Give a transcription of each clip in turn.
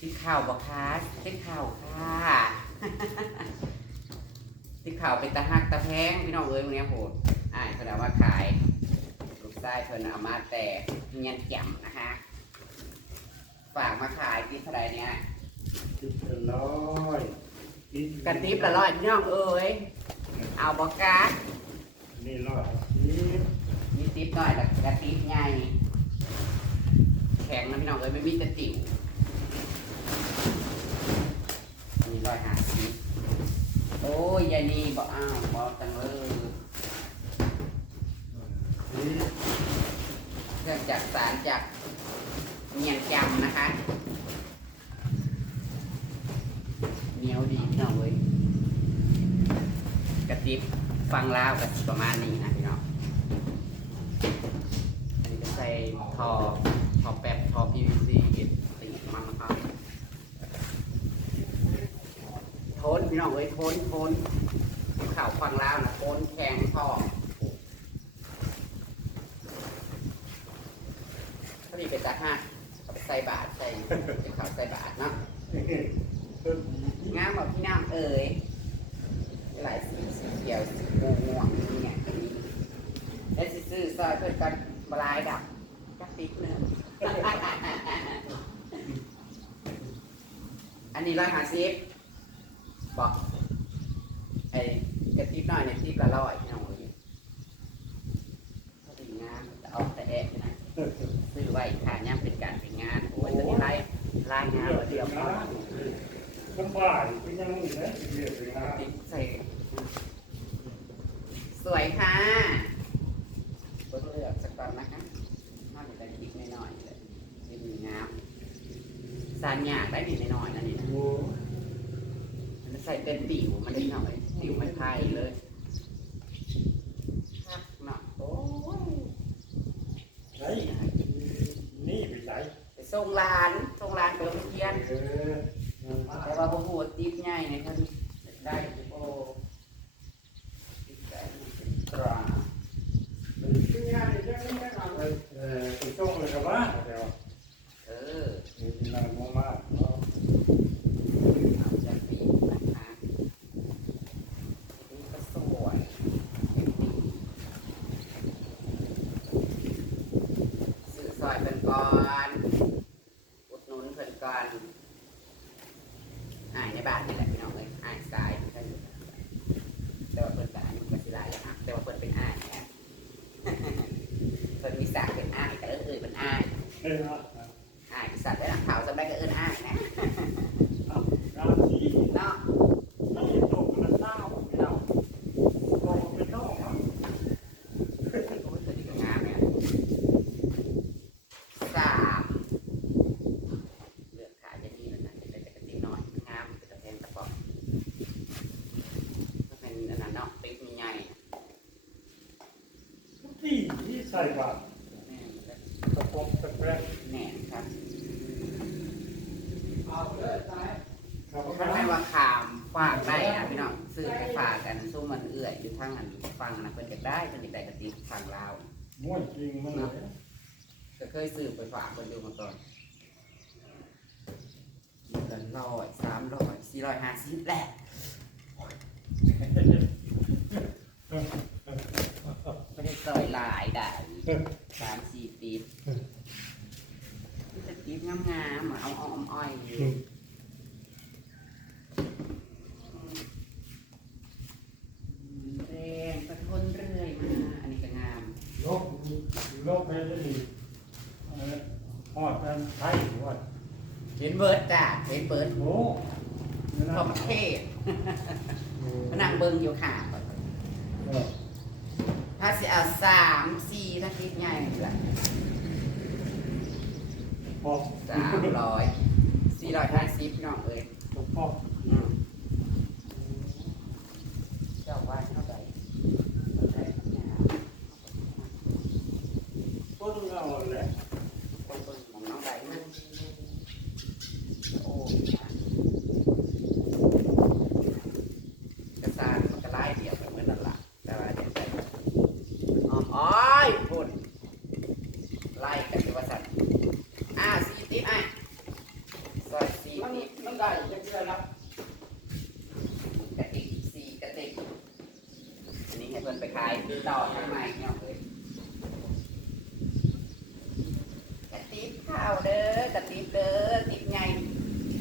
ติดข่าวบอกคะติดข่าวค่ะติดข่าวเป็นตะหักตะแพงพี่น้องเอ้ยวันนี้โหดอ่านเพิ่นเอามาขายลูกไส้เพิ่นเอามาแต่เงียนแจ่มนะคะฝากมาขายที่เท่าไหรเนี่ยสิบเป็นร้อยกันติบละร้อยพี่น้องเอ้ยเอาบอกกานี่ร้อยสิบมีติบหน่อยแล้วกระติบใหญ่แข็งนะพี่น้องเอ้ยไม่มีแต่ติ๋ว มีร้อยห้าสิบโอ้ยยานี่บอกอ้าวบอกจังเลยเครื่องจักสารจากเงียนจำนะคะเหนียวดีพี่น้องเว้ยกระติบฟังลาวกับประมาณนี้นะพี่น้องอันนี้จะใส่ทอทอแป๊บทอ PVC ติดมันนะครับโทน พี่น้องเว้ยโทนโทนข่าวฟังลาวนะโทนแข็งทอถ้ามีเป็นตาห้าเอาไปใส่บาทใส่เป็นขาวใส่บาทเนาะงามแบบพี่น้ำเอ๋ยหลายสีสีเขียวสีม่วงม่วงนี่เนี่ยอันนี้ได้สิซื้อซอยเพื่อนกันบลายดับจักติ๊กเนื้ออันนี้ร้อยห้าสิบ บอกไอ้กระติบหน่อยเนี่ยติบละร้อยพี่น้องเอ้ยพอดีงามแต่เอาแต่แอะนะซื้อไว้ค่ะย่ำเป็นการเป็นงานโอ้ยตอนนี้ไล่ไล่งานมาเดียวพอสบายเป็นยังไงนะเรียกเลยนะ ติดใส่สวยค่ะเพิ่งเลือกสักตอนนะคะน่าจะได้คลิปน้อยๆเลยไม่มีงามสารหยาได้ดีน้อยๆนั่นนี่นะ โอ้ มันใส่เป็นปิ๋วมันได้หน่อยปิ๋วไม่ไพ่เลยครับเนาะโอ้ยไหนนี่ไปไหนไปส่งร้านส่งร้านเปิดเทียนเออแต่ว่าบ่ฮู้ว่าติดใหญ่ในท่านได้โอ้ติดได้ตราเป็นงานในเรื่องนี้นะเออเออไปส่งเลยกับบ้านเดี๋ยว เออ นี่เป็นนางมองมาเนาะ เอาจากนี้นะคะนี่ก็สวยซื้อซอยเพิ่นก่อนอุดห นุนเพิ่นก่อนอ่ายในบ้านนี่แหละพี่น้องเอ้ยอ่ายทรายเพิ่นก็อยู่แต่ว่าเพิ่นก็อายุก็สิหลายแล้วนะแต่ว่าเพิ่นเป็นอ้ายนะเพิ่นมีศักดิ์เป็นอ้ายแต่เออเออเป็นอ้ายเฮ้ยนะอ้ายสัตว์ไว้หลังเขาสบายก็เอิ้นอ้ายนะเอางานที่เนาะ นี่ตกมันเศร้าเนาะตกเป็นน้องเนาะ โอ้ยตัวนี้ก็งามเนี่ยสามเลือกขาจะดีแล้วนะจะเป็นกระติกหน่อยงามเป็นตะแทนตะปอกก็เป็นอันนั้นเนาะปิ๊กมีใหญ่ ทุกที่ที่ใส่บาตรแน่นเลยตะปบตะแกรงแน่นครับเอาเลยตายครับถ้าไม่ว่าขามฝากได้นะพี่น้องซื้อไปฝากกันสู้มันเอื่อยอยู่ทางอันฟังนะเพิ่นจะได้เพิ่นจะได้กระติกทางลาวม้วนจริงมันเลยก็เคยซื้อไปฝากคนดูมาก่อนกินละร้อยสามร้อยสี่ร้อยห้าสิบแหละไม่ได้ ซอยหลายได้สามสี่ปีบนี่จะปีบงามๆอะเอาอ้อมอ้อยอยู่แรงกระทนเรื่อยมาอันนี้ก็งามโลกโลกแม่จะดีหอดกันไทยว่าเห็นเบิร์ดจ้ะเห็นเบิร์ดโอ้ขอบเทศมานั่งเบิ้งอยู่ค่ะ ถ้าสิเอาสามสี่ถ้าคิดง่ายละพอสามร้อยสี่ร้อยห้าสิบพี่น้องเอ้ย พอ อืมเจ้าว่าเท่าไหร่เท่าไหร่เนี่ย ต้นเอาแหละ คนคนของน้องใดนะโอ้นะกระซานมันก็ไล่เดียวกันเหมือนนั่นล่ะแต่ว่าเดี๋ยวใส่อ๋ออ้อยพุ่นไล่กันที่ว่าสัตว์อ่าสี่ติ๊บไอ้ซอยสี่ มันมันได้จะได้รับ กระติกสี่กระติกอันนี้ให้เพิ่นไปขายต่อทางใหม่เนาะเลยก ข้าวเด้อกระติบเด้อติบไง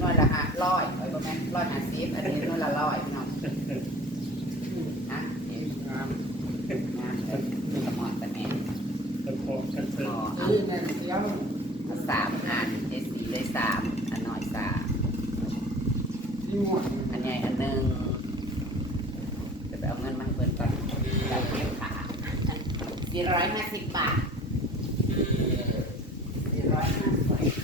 น้อยละห้าร้อยไอ้ประมาณร้อยห้าสิบอันนี้น้อยละร้อยพี่น้องฮะเห็นงามงานเลยกระมอนแต่แม่ตะโกกันเสร็อ๋จอเอนี่แม่เสียงเอาสามอันเจสีได้สามอันหน้อยสามอันใหญ่อันหนึ่งจะไปเอาเงินมาให้เพิ่นก่อนได้เก็บขาสี่ร้อยห้าสิบบาทสี่ร้อยห้าสิบ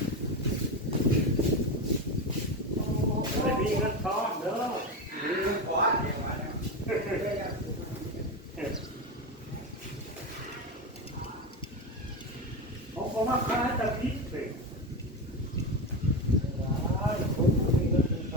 ไม่มีเงินทอนเด้อ ขวาเดี๋ยวว่า เขาก็มาขายตะพิษเลยว้ายคนมีเงินเ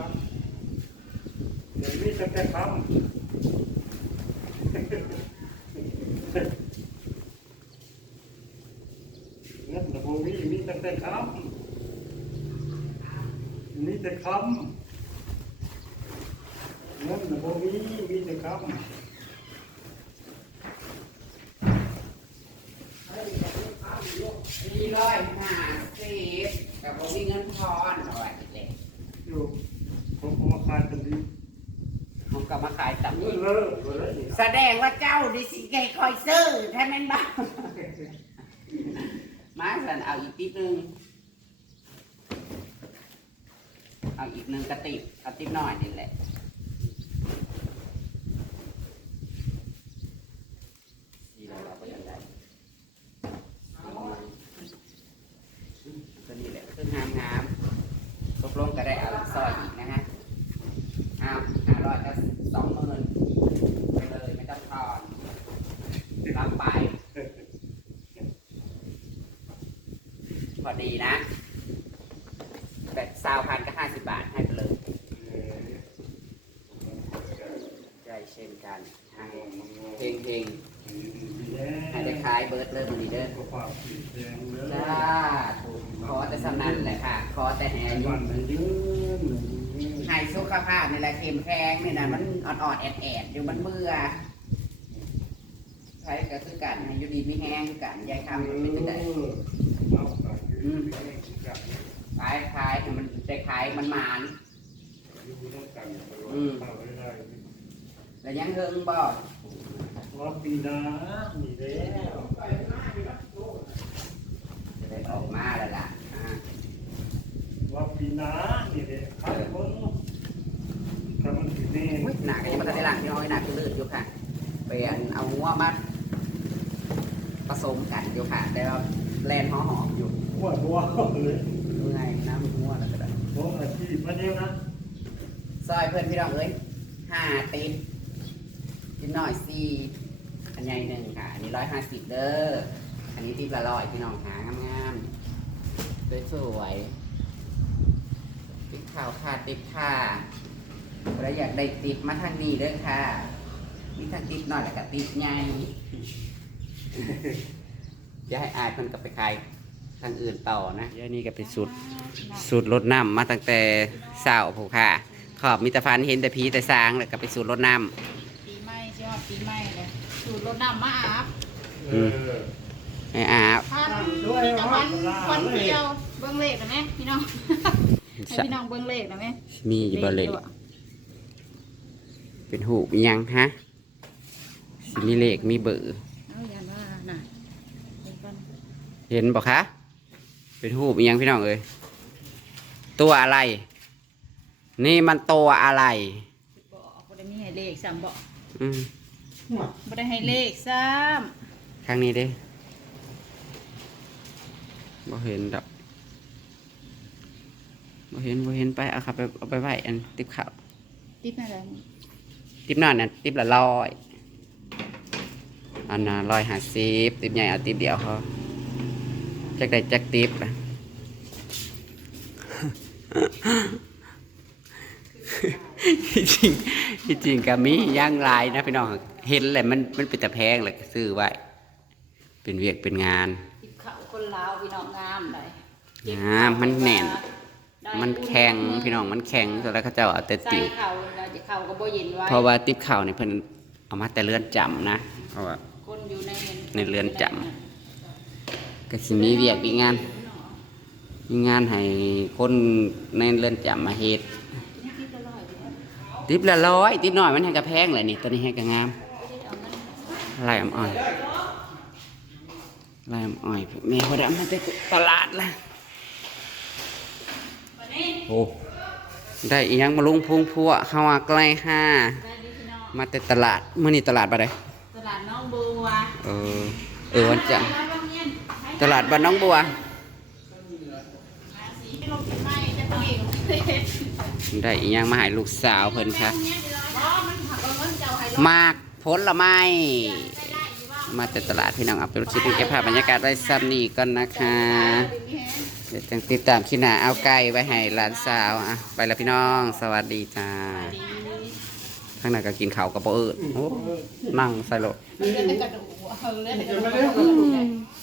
ป็นพันเดี๋ยวมีแต่แค่คำเงินแต่พวกนี้มีแต่แค่คำมีแต่คำเงินแต่พวกนี้มีแต่คำสี่ร้อยห้าสิบแต่ผมมีเงินทอนเอาไว้เลยอยู่ผมเอามาขายกันดีผมก็มาขายตับเลิกเลิกเลยแสดงว่าเจ้าดิสิเกคอยซื้อแท่นั้นบ้างมาสันเอาอีกติ๊บหนึ่งเอาอีกหนึ่งกระติบเอาติ๊บหน่อยนี่แหละสี่ร้อยเราก็ยังได้ ก็นี่แหละขึ้นงามงามตกลงก็ได้เอาอีกซอยอีกนะฮะเอาห้าร้อยก็สองหมื่นไปเลยไม่ต้องทอนรับไป พอดีนะ แบบซาวพันก็ห้าสิบบาทให้ไปเลยใจ เช่นกันให้เพลงเพลงให้ได้ขายเบิร์ดเริ่มมันดีเด้อจ้าถูกขอแต่สำนันแหละค่ะ ขอแต่แหงวันมันยืนให้สุขภาพนี่แหละเข็มแข็งนี่นะมันอ่อนๆแอดๆอยู่มันเบื่อใช้ก็คือกันให้อยู่ดีไม่แห้งคือกันยายคำมันเป็นจังไดเอาไปอืมขายขายให้มันได้ขายมันมานอยู่ แล้วยังเฮิงบ่ว่าปีนามีแล้วจะได้ออกมาแล้วล่ะอ่าว่าปีนานี่เลยขายคนทำมันถึงนี่อุ๊ยหนักยังมาทันได้ล้างที่น้อยหนักคือลื่นอยู่ค่ะไปอันเอาหัวมาผสมกันอยู่ค่ะแต่ว่าแลนหอหอมอยู่หัวหัวเลยยังไงน้ำหัวแล้วก็ได้ผมอาชีพมาเดียวนะ ซอยเพื่อนพี่น้องเอ้ยห้าติ หน่อยสี่อันใหญ่หนึ่งค่ะ อันนี้ร้อยห้าสิบเด้อ อันนี้ติบละร้อยพี่น้องหางามๆสวยๆติบข้าวค่ะติบค่ะเราอยากได้ติบมาทางนี้เด้อค่ะ มีทางติบหน่อยแล้วก็ติบใหญ่จะให้อายเพิ่นกลับไปขายทางอื่นต่อนะเดี๋ยวนี้ก็เป็นสูตรสูตรรดน้ำมาตั้งแต่เช้าผู้ค่ะขอบมิตรฟันเห็นแต่ผีแต่สางแล้วก็ไปสูตรรดน้ปีใหม่ใช่ไหม ปีใหม่เลยสูตรรถน้ำมาอาบเออำให้อาบพันมีแต่วันวันเดียวเบิ้งเลขนะแม่พี่น้องให้พี่น้องเบิ้งเลขนะแม่มีอยู่บ่เลยเป็นหูมียังฮะสิมีเลขมีเบอร์เอาอย่าว่าน่ะเดี๋ยวก่อนเห็นบอกคะเป็นหูมียังพี่น้องเอ้ยตัวอะไร นี่มันตัวอะไรบอกบ่ได้มีให้เลขซ้ำบอกอืม บ่ได้ให้เลขซ้ข้างนี้เด้บ่เห็นดอกบ่เห็นบ่เห็นไปเอาขับไปเอาไปไว้อันติบข้าวำติดอะไรนี่ติบนอนน่ะติบละร้อยอันน่ะร้อยห้าสิบติบใหญ่เอาติบเดียวเขาจักได้จักติบอะที่จริงที่จริงก็มีย่างลายนะพี่น้อง เห็นแหละมันมันเป็นแต่แพงเลยซื้อไว้ เป็นเวียกเป็นงานติดเขาคนลาวพี่น้องงามเลยงามมันแน่นดมันแข็งพี่น้องมันแข็งแล้วเขาเจ้าเอาแต่ใส่ติ๋วเข่าเราจะเข่าก็บ่เย็นไว้เพราะว่าติ๊บข่าวนี่เพิ่นเอามาแต่เรือนจำนะเพราะว่า คนอยู่ในในเรือนจ ก็สิมีเวียกมีงาน มีงานให้คนในเรือนจำมาเฮ็ดติ๊บละร้อยติ๊บน้อยมันให้กระแพงเลยนี่ตัวนี้ให้กระงาม ลายอ่อนๆลายอ่อนๆแม่พอดำมาแต่ตลาดละวันนี้โอ้ได้อีหยังมาลุงพุงพัวเข้ามาใกล้ห้าได้ดีพี่น้องมาแต่ตลาดมื้อนี้ตลาดบ่ได้ตลาดน้องบัวเออเออวันจันทร์ร้านบางเย็นตลาดบ้านน้องบัวมาสีลงไปจะต้องเองได้อีหยังมาให้ลูกสาวเพิ่นค่ะบ่มันผักเอาเงินเจ้าให้ลงมาก ผลไม้ มาจากตลาดพี่น้องอับดุลชิปเก็บภาพบรรยากาศไว้ซ้ำนี่ก่อนนะคะ เดี๋ยวจังติดตามขี้หนาเอาไก่ไว้ให้หลานสาวอะไปแล้วพี่น้อง สวัสดีจ้าข้างในก็กินข้าวกับโปอื่นโอ้นั่งใส่รถ เลือดในกระดูกเลือดในกระดูก